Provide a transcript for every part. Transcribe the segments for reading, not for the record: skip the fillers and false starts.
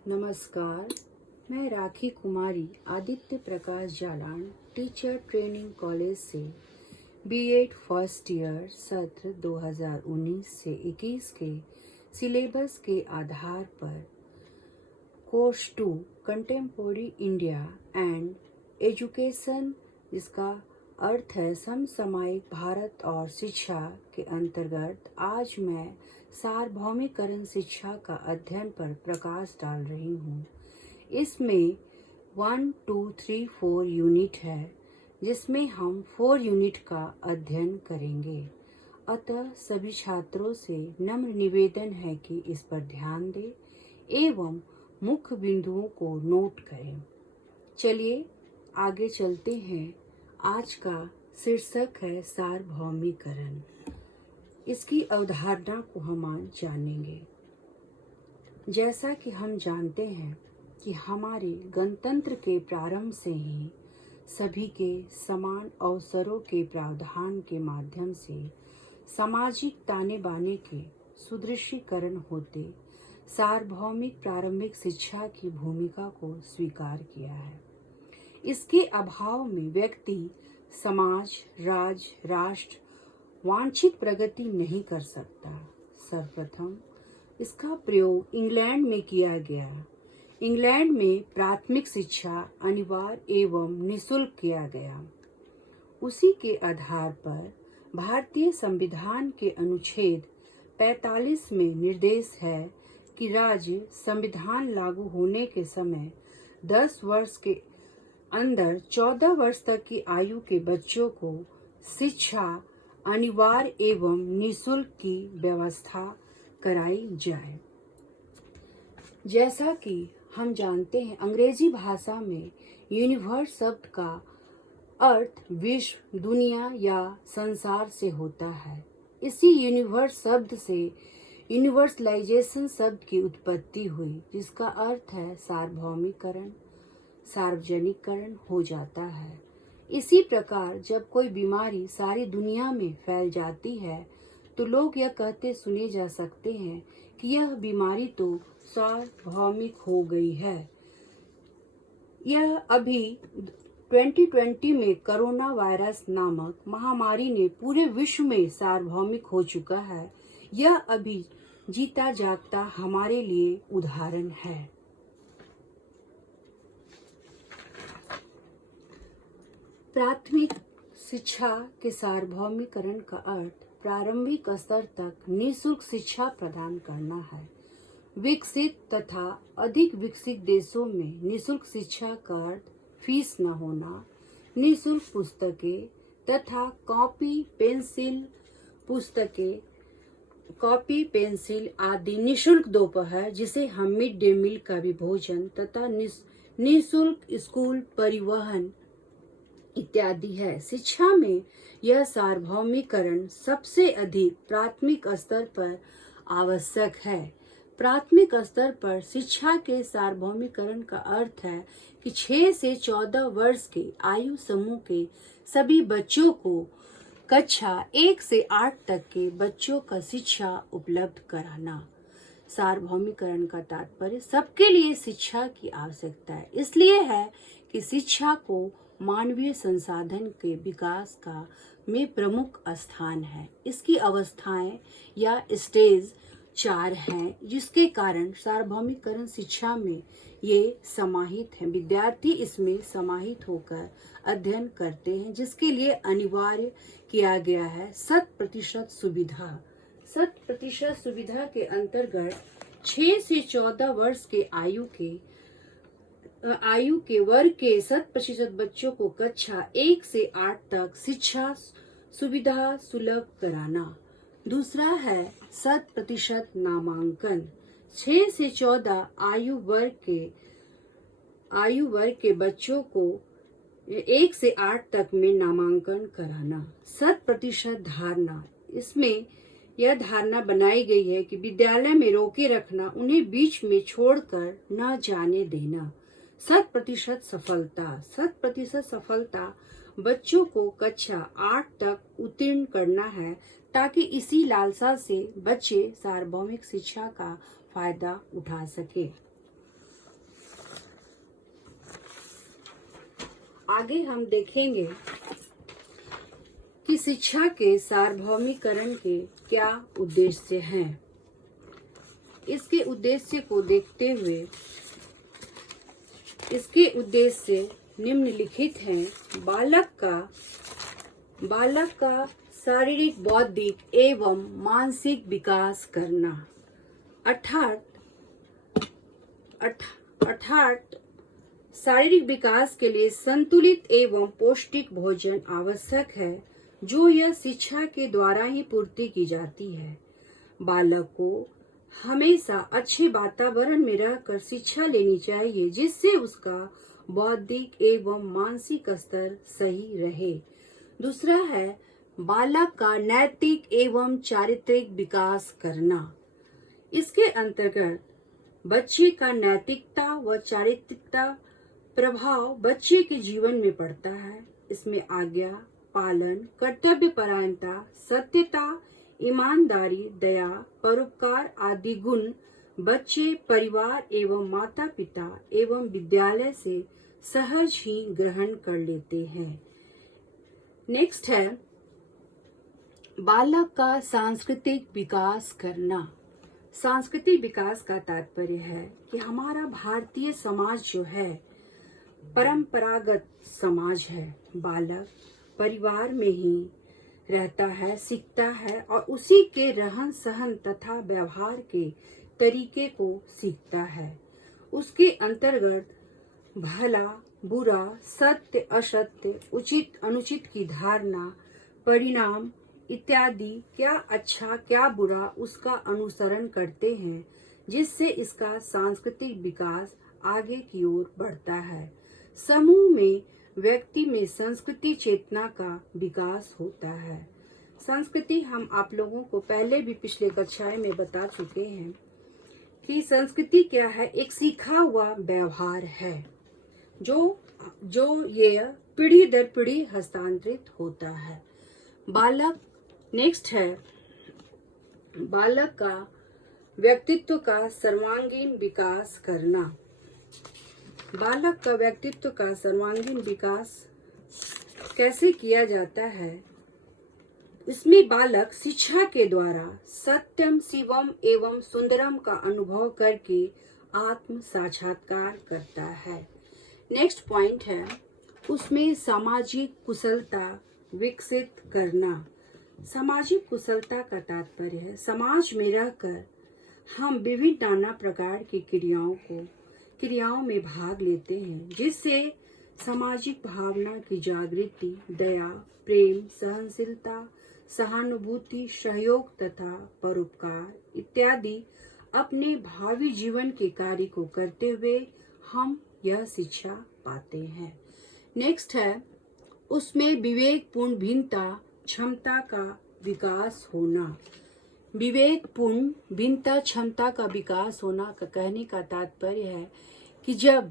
नमस्कार, मैं राखी कुमारी आदित्य प्रकाश Jalan teacher training college से बीएड फर्स्ट ईयर सत्र 2019 से 21 के सिलेबस के आधार पर course 2 contemporary India and education, जिसका अर्थ है समसामयिक भारत और शिक्षा के अंतर्गत आज मैं सार्वभौमिकरण शिक्षा का अध्ययन पर प्रकाश डाल रही हूँ। इसमें 1, 2, 3, 4 यूनिट है, जिसमें हम 4 यूनिट का अध्ययन करेंगे। अतः सभी छात्रों से नम्र निवेदन है कि इस पर ध्यान दें एवं मुख्य बिंदुओं को नोट करें। चलिए आगे चलते हैं। आज का शीर्षक है सार्वभौमिकरण। इसकी अवधारणा को हम आज जानेंगे। जैसा कि हम जानते हैं कि हमारे गणतंत्र के प्रारंभ से ही सभी के समान अवसरों के प्रावधान के माध्यम से सामाजिक ताने बाने के सुदृढ़ीकरण होते सार्वभौमिक प्रारंभिक शिक्षा की भूमिका को स्वीकार किया है। इसके अभाव में व्यक्ति, समाज, राज्य, राष्ट्र वांछित प्रगति नहीं कर सकता। सर्वप्रथम इसका प्रयोग इंग्लैंड में किया गया। इंग्लैंड में प्राथमिक शिक्षा अनिवार्य एवं निःशुल्क किया गया। उसी के आधार पर भारतीय संविधान के अनुच्छेद 45 में निर्देश है कि राज्य संविधान लागू होने के समय 10 वर्ष के अंदर 14 वर्ष तक की आयु के बच्चों को शिक्षा अनिवार्य एवं निःशुल्क की व्यवस्था कराई जाए। जैसा कि हम जानते हैं, अंग्रेजी भाषा में यूनिवर्स शब्द का अर्थ विश्व, दुनिया या संसार से होता है। इसी यूनिवर्स शब्द से यूनिवर्सलाइजेशन शब्द की उत्पत्ति हुई, जिसका अर्थ है सार्वभौमिकरण, सार्वजनिकरण हो जाता है। इसी प्रकार जब कोई बीमारी सारी दुनिया में फैल जाती है तो लोग यह कहते सुने जा सकते हैं कि यह बीमारी तो सार्वभौमिक हो गई है। यह अभी 2020 में कोरोना वायरस नामक महामारी ने पूरे विश्व में सार्वभौमिक हो चुका है। यह अभी जीता जागता हमारे लिए उदाहरण है। प्राथमिक शिक्षा के सार्वभौमिकरण का अर्थ प्रारंभिक स्तर तक निःशुल्क शिक्षा प्रदान करना है। विकसित तथा अधिक विकसित देशों में निःशुल्क शिक्षा का अर्थ फीस न होना, निःशुल्क पुस्तकें तथा कॉपी पेंसिल आदि निःशुल्क दोपहर, जिसे हम मिड डे मील का भी भोजन तथा निःशुल्क स्कूल परिवहन इत्यादि है। शिक्षा में यह सार्वभौमिकरण सबसे अधिक प्राथमिक स्तर पर आवश्यक है। प्राथमिक स्तर पर शिक्षा के सार्वभौमिकरण का अर्थ है कि 6 से 14 वर्ष के आयु समूह के सभी बच्चों को कक्षा 1 से 8 तक के बच्चों का शिक्षा उपलब्ध कराना। सार्वभौमिकरण का तात्पर्य सबके लिए शिक्षा की आवश्यकता है। इसलिए है कि शिक्षा को मानवीय संसाधन के विकास का में प्रमुख स्थान है। इसकी अवस्थाएं या स्टेज 4 हैं, जिसके कारण सार्वभौमिकरण शिक्षा में ये समाहित हैं। विद्यार्थी इसमें समाहित होकर अध्ययन करते हैं, जिसके लिए अनिवार्य किया गया है 100% सुविधा। 100% सुविधा के अंतर्गत 6 से 14 वर्ष के आयु के वर्ग के 100% बच्चों को कक्षा 1 से 8 तक शिक्षा सुविधा सुलभ कराना। दूसरा है 100% नामांकन। 6 से 14 आयु वर्ग के बच्चों को 1 से 8 तक में नामांकन कराना। 100% धारणा। इसमें यह धारणा बनाई गई है कि विद्यालय में रोके रखना, उन्हें बीच में छोड़कर न जाने देना। 100% सफलता। 100% सफलता बच्चों को कक्षा 8 तक उत्तीर्ण करना है, ताकि इसी लालसा से बच्चे सार्वभौमिक शिक्षा का फायदा उठा सके। आगे हम देखेंगे कि शिक्षा के सार्वभौमिकरण के क्या उद्देश्य हैं। इसके उद्देश्य को देखते हुए इसके उद्देश्य निम्नलिखित हैं। बालक का शारीरिक, बौद्धिक एवं मानसिक विकास करना, अर्थात शारीरिक विकास के लिए संतुलित एवं पौष्टिक भोजन आवश्यक है, जो यह शिक्षा के द्वारा ही पूर्ति की जाती है। बालक को हमेशा अच्छे वातावरण में रहकर शिक्षा लेनी चाहिए, जिससे उसका बौद्धिक एवं मानसिक स्तर सही रहे। दूसरा है बालक का नैतिक एवं चारित्रिक विकास करना। इसके अंतर्गत बच्चे का नैतिकता व चारित्रिकता प्रभाव बच्चे के जीवन में पड़ता है। इसमें आज्ञा पालन, कर्तव्य परायणता, सत्यता, ईमानदारी, दया, परोपकार आदि गुण बच्चे परिवार एवं माता पिता एवं विद्यालय से सहज ही ग्रहण कर लेते हैं। नेक्स्ट है बालक का सांस्कृतिक विकास करना। सांस्कृतिक विकास का तात्पर्य है कि हमारा भारतीय समाज जो है परंपरागत समाज है। बालक परिवार में ही रहता है, सीखता है और उसी के रहन सहन तथा व्यवहार के तरीके को सीखता है। उसके अंतर्गत भला बुरा, सत्य असत्य, उचित अनुचित की धारणा, परिणाम इत्यादि, क्या अच्छा क्या बुरा, उसका अनुसरण करते हैं, जिससे इसका सांस्कृतिक विकास आगे की ओर बढ़ता है। समूह में व्यक्ति में संस्कृति चेतना का विकास होता है। संस्कृति हम आप लोगों को पहले भी पिछले कक्षाएं में बता चुके हैं कि संस्कृति क्या है। एक सीखा हुआ व्यवहार है जो ये पीढ़ी दर पीढ़ी हस्तांतरित होता है। नेक्स्ट है बालक का व्यक्तित्व का सर्वांगीण विकास करना। बालक का व्यक्तित्व का सर्वांगीण विकास कैसे किया जाता है? इसमें बालक शिक्षा के द्वारा सत्यम शिवम एवं सुंदरम का अनुभव करके आत्म साक्षात्कार करता है। नेक्स्ट पॉइंट है उसमें सामाजिक कुशलता विकसित करना। सामाजिक कुशलता का तात्पर्य है समाज में रहकर हम विभिन्न नाना प्रकार की क्रियाओं में भाग लेते हैं, जिससे सामाजिक भावना की जागृति, दया, प्रेम, सहनशीलता, सहानुभूति, सहयोग तथा परोपकार इत्यादि अपने भावी जीवन के कार्य को करते हुए हम यह शिक्षा पाते हैं। नेक्स्ट है उसमें विवेकपूर्ण भिन्नता क्षमता का विकास होना। विवेकपूर्ण भिन्नता क्षमता का विकास होना का कहने का तात्पर्य है कि जब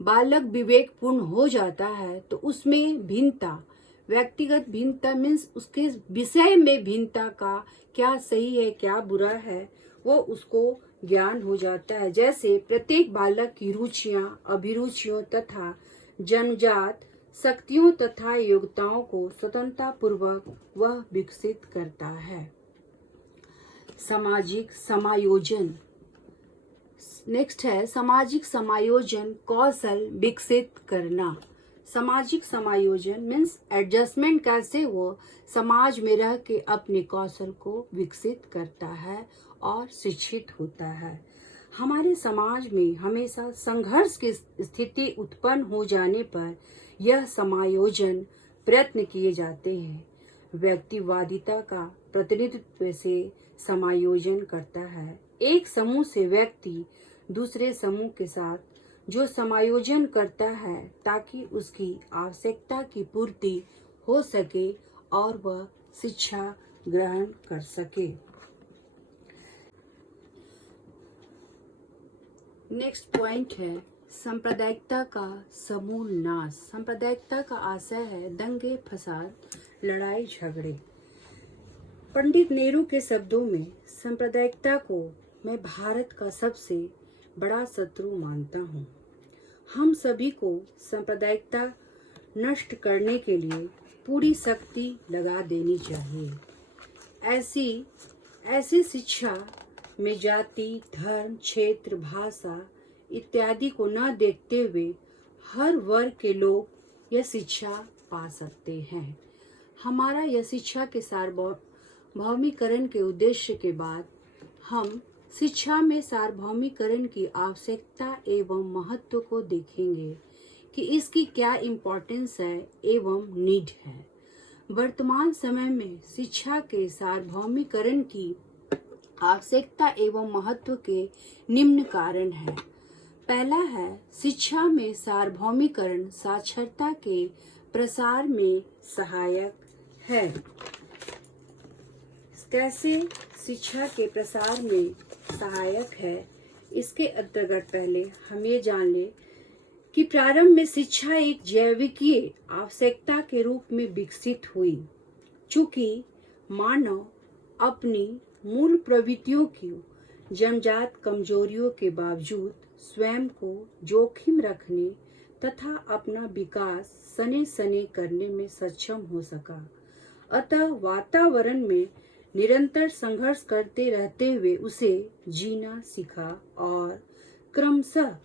बालक विवेकपूर्ण हो जाता है तो उसमें भिन्नता, व्यक्तिगत भिन्नता मीन्स उसके विषय में भिन्नता का क्या सही है क्या बुरा है वो उसको ज्ञान हो जाता है। जैसे प्रत्येक बालक की रुचियां, अभिरुचियों तथा जन्मजात शक्तियों तथा योग्यताओं को स्वतंत्रता पूर्वक वह विकसित करता है। सामाजिक समायोजन। नेक्स्ट है सामाजिक समायोजन कौशल विकसित करना। सामाजिक समायोजन मीन्स एडजस्टमेंट, कैसे वो समाज में रह के अपने कौशल को विकसित करता है और शिक्षित होता है। हमारे समाज में हमेशा संघर्ष की स्थिति उत्पन्न हो जाने पर यह समायोजन प्रयत्न किए जाते हैं। व्यक्तिवादिता का प्रतिनिधित्व से समायोजन करता है। एक समूह से व्यक्ति दूसरे समूह के साथ जो समायोजन करता है ताकि उसकी आवश्यकता की पूर्ति हो सके और वह शिक्षा ग्रहण कर सके। नेक्स्ट पॉइंट है सांप्रदायिकता का समूल नाश। सांप्रदायिकता का आशय है दंगे फसाद, लड़ाई झगड़े। पंडित नेहरू के शब्दों में सांप्रदायिकता को मैं भारत का सबसे बड़ा शत्रु मानता हूँ। हम सभी को सांप्रदायिकता नष्ट करने के लिए पूरी शक्ति लगा देनी चाहिए। ऐसी शिक्षा में जाति, धर्म, क्षेत्र, भाषा इत्यादि को न देखते हुए हर वर्ग के लोग यह शिक्षा पा सकते हैं। हमारा यह शिक्षा के सार्वभौमिकरण के उद्देश्य के बाद हम शिक्षा में सार्वभौमिकरण की आवश्यकता एवं महत्व को देखेंगे कि इसकी क्या इम्पोर्टेंस है एवं नीड है। वर्तमान समय में शिक्षा के सार्वभौमिकरण की आवश्यकता एवं महत्व के निम्न कारण है। पहला है, शिक्षा में सार्वभौमिकरण साक्षरता के प्रसार में सहायक है। कैसे शिक्षा के प्रसार में सहायक है, इसके अंतर्गत पहले हम ये जान ले कि प्रारंभ में शिक्षा एक जैविकीय आवश्यकता के रूप में विकसित हुई। चूंकि मानव अपनी मूल प्रवृत्तियों की जन्मजात कमजोरियों के बावजूद स्वयं को जोखिम रखने तथा अपना विकास सने सने करने में सक्षम हो सका, अतः वातावरण में निरंतर संघर्ष करते रहते हुए उसे जीना सीखा और क्रमशः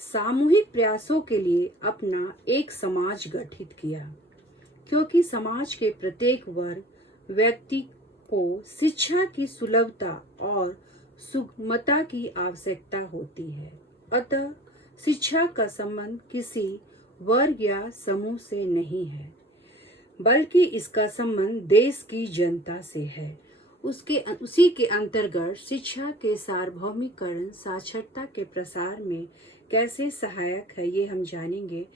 सामूहिक प्रयासों के लिए अपना एक समाज गठित किया। क्योंकि समाज के प्रत्येक वर्ग व्यक्ति को शिक्षा की सुलभता और सुगमता की आवश्यकता होती है, अतः शिक्षा का संबंध किसी वर्ग या समूह से नहीं है, बल्कि इसका संबंध देश की जनता से है। उसी के अंतर्गत शिक्षा के सार्वभौमिकरण साक्षरता के प्रसार में कैसे सहायक है, ये हम जानेंगे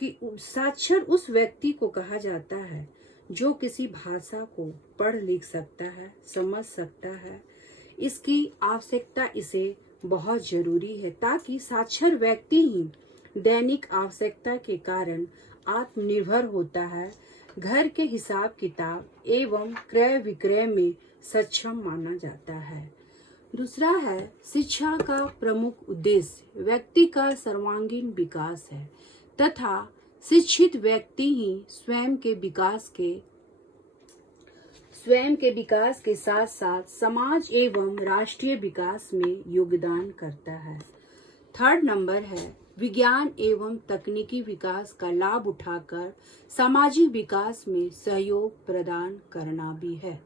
कि साक्षर उस व्यक्ति को कहा जाता है जो किसी भाषा को पढ़ लिख सकता है, समझ सकता है। इसकी आवश्यकता इसे बहुत जरूरी है, ताकि साक्षर व्यक्ति ही दैनिक आवश्यकता के कारण आत्मनिर्भर होता है, घर के हिसाब किताब एवं क्रय विक्रय में सक्षम माना जाता है। दूसरा है, शिक्षा का प्रमुख उद्देश्य व्यक्ति का सर्वांगीण विकास है तथा शिक्षित व्यक्ति ही स्वयं के विकास के साथ साथ समाज एवं राष्ट्रीय विकास में योगदान करता है। थर्ड नंबर है, विज्ञान एवं तकनीकी विकास का लाभ उठाकर सामाजिक विकास में सहयोग प्रदान करना भी है।